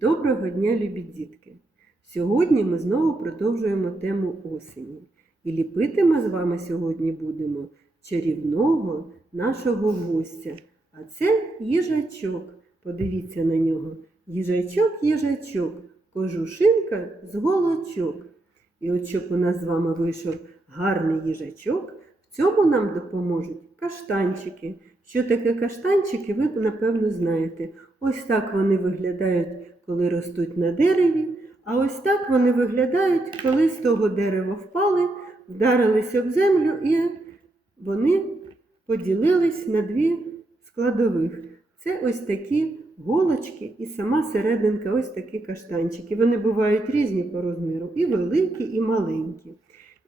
Доброго дня, любі дітки! Сьогодні ми знову продовжуємо тему осені. І ліпити ми з вами сьогодні будемо чарівного нашого гостя. А це їжачок. Подивіться на нього. Їжачок, їжачок, кожушинка з голочок. І от щоб у нас з вами вийшов гарний їжачок, в цьому нам допоможуть каштанчики. Що таке каштанчики, ви напевно знаєте. Ось так вони виглядають, коли ростуть на дереві, а ось так вони виглядають, коли з того дерева впали, вдарились об землю і вони поділились на дві складових. Це ось такі голочки і сама серединка, ось такі каштанчики. Вони бувають різні по розміру, і великі, і маленькі.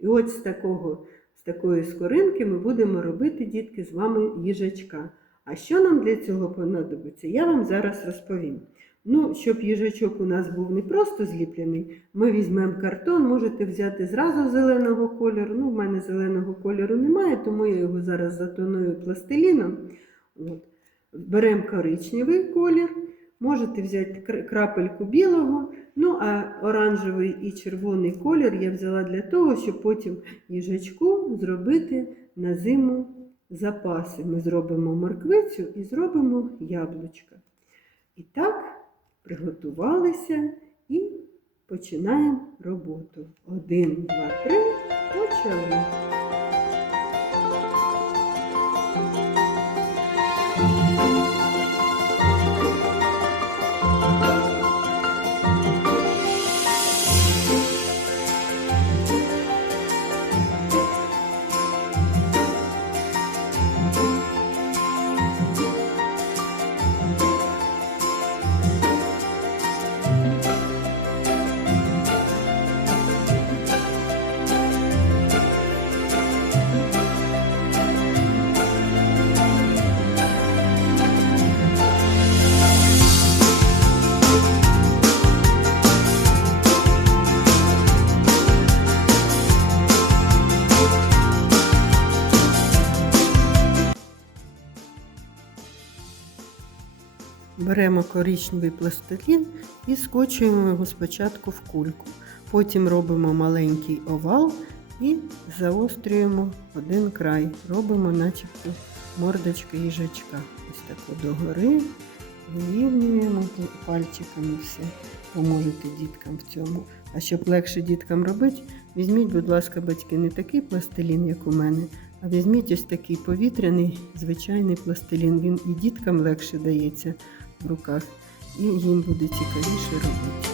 І от з такого, такої скоринки ми будемо робити, дітки, з вами їжачка. А що нам для цього понадобиться, я вам зараз розповім. Ну, щоб їжачок у нас був не просто зліплений, ми візьмемо картон, можете взяти зразу зеленого кольору. Ну, в мене зеленого кольору немає, тому я його зараз затоную пластиліном. От. Беремо коричневий колір, можете взяти крапельку білого, ну а оранжевий і червоний колір я взяла для того, щоб потім їжачку зробити на зиму запаси. Ми зробимо морквицю і зробимо яблучка. І так, приготувалися і починаємо роботу. Один, два, три, почали. Беремо коричневий пластилін і скочуємо його спочатку в кульку. Потім робимо маленький овал і заострюємо один край. Робимо начебто мордочки їжачка. Ось таку догори. Вирівнюємо пальчиками все. Поможете діткам в цьому. А щоб легше діткам робити, візьміть, будь ласка, батьки, не такий пластилін, як у мене, а візьміть ось такий повітряний, звичайний пластилін. Він і діткам легше дається в руках, і їм буде цікавіше робити.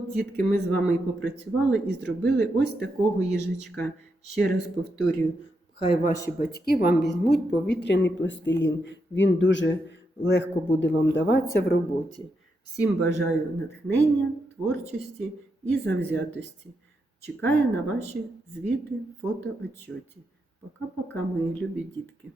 От, дітки, ми з вами і попрацювали і зробили ось такого їжачка. Ще раз повторюю, хай ваші батьки вам візьмуть повітряний пластилін. Він дуже легко буде вам даватися в роботі. Всім бажаю натхнення, творчості і завзятості. Чекаю на ваші звіти, фото, отчоті. Пока-пока, мої любі дітки.